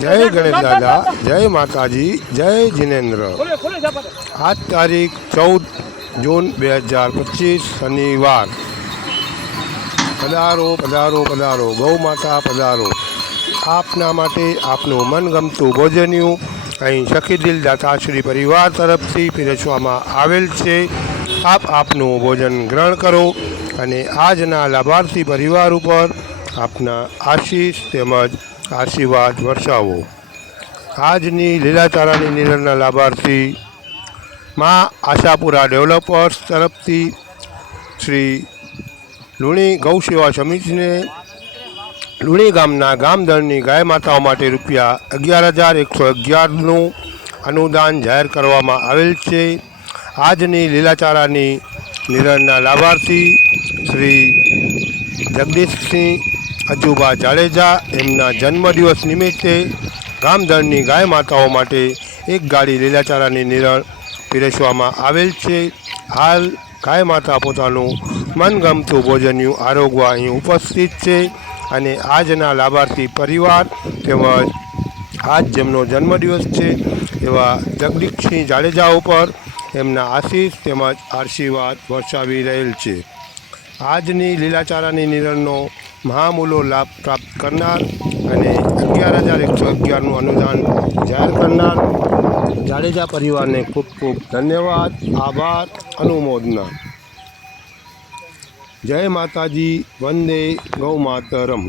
જય ગણેશ દાદા જય માતાજી જય જિનેન્દ્ર. આજ તારીખ ચૌદ જૂન બે હજાર પચીસ શનિવાર. પધારો પધારો પધારો ગૌ માતા પધારો. આપના માટે આપનું મનગમતું ભોજન્યું અહીં સખીદિલ દાતાશ્રી પરિવાર તરફથી પીરસવામાં આવેલ છે. આપ આપનું ભોજન ગ્રહણ કરો અને આજના લાભાર્થી પરિવાર ઉપર આપના આશીષ તેમજ આશીર્વાદ વર્ષાવો. આજની લીલાચારાની નિરણના લાભાર્થી માં આશાપુરા ડેવલપર્સ તરફથી શ્રી લુણી ગૌ સેવા સમિતિને લુણી ગામના ગામદળની ગાય માતાઓ માટે રૂપિયા અગિયાર હજાર એકસો અગિયારનું અનુદાન જાહેર કરવામાં આવેલ છે. આજની લીલાચારાની નિરણના લાભાર્થી શ્રી જગદીશસિંહ અજુબા જાડેજા એમના જન્મદિવસ નિમિત્તે ગામધણની ગાય માતાઓ માટે એક ગાડી લીલાચારાની નિરણ પીરસવામાં આવેલ છે. હાલ ગાય માતા પોતાનું મનગમતું ભોજન્યું આરોગવા અહીં ઉપસ્થિત છે અને આજના લાભાર્થી પરિવાર તેમજ આજ જેમનો જન્મદિવસ છે એવા જગદીશસિંહ જાડેજા ઉપર એમના આશીષ તેમજ આશીર્વાદ વર્ષાવી રહેલ છે. આજની લીલાચારાની નિરણનો મહામૂલો લાભ પ્રાપ્ત કરનાર અને અગિયાર હજાર એકસો અગિયારનું અનુદાન જાહેર કરનાર જાડેજા પરિવારને ખૂબ ખૂબ ધન્યવાદ, આભાર, અનુમોદના. જય માતાજી, વંદે ગૌ માતરમ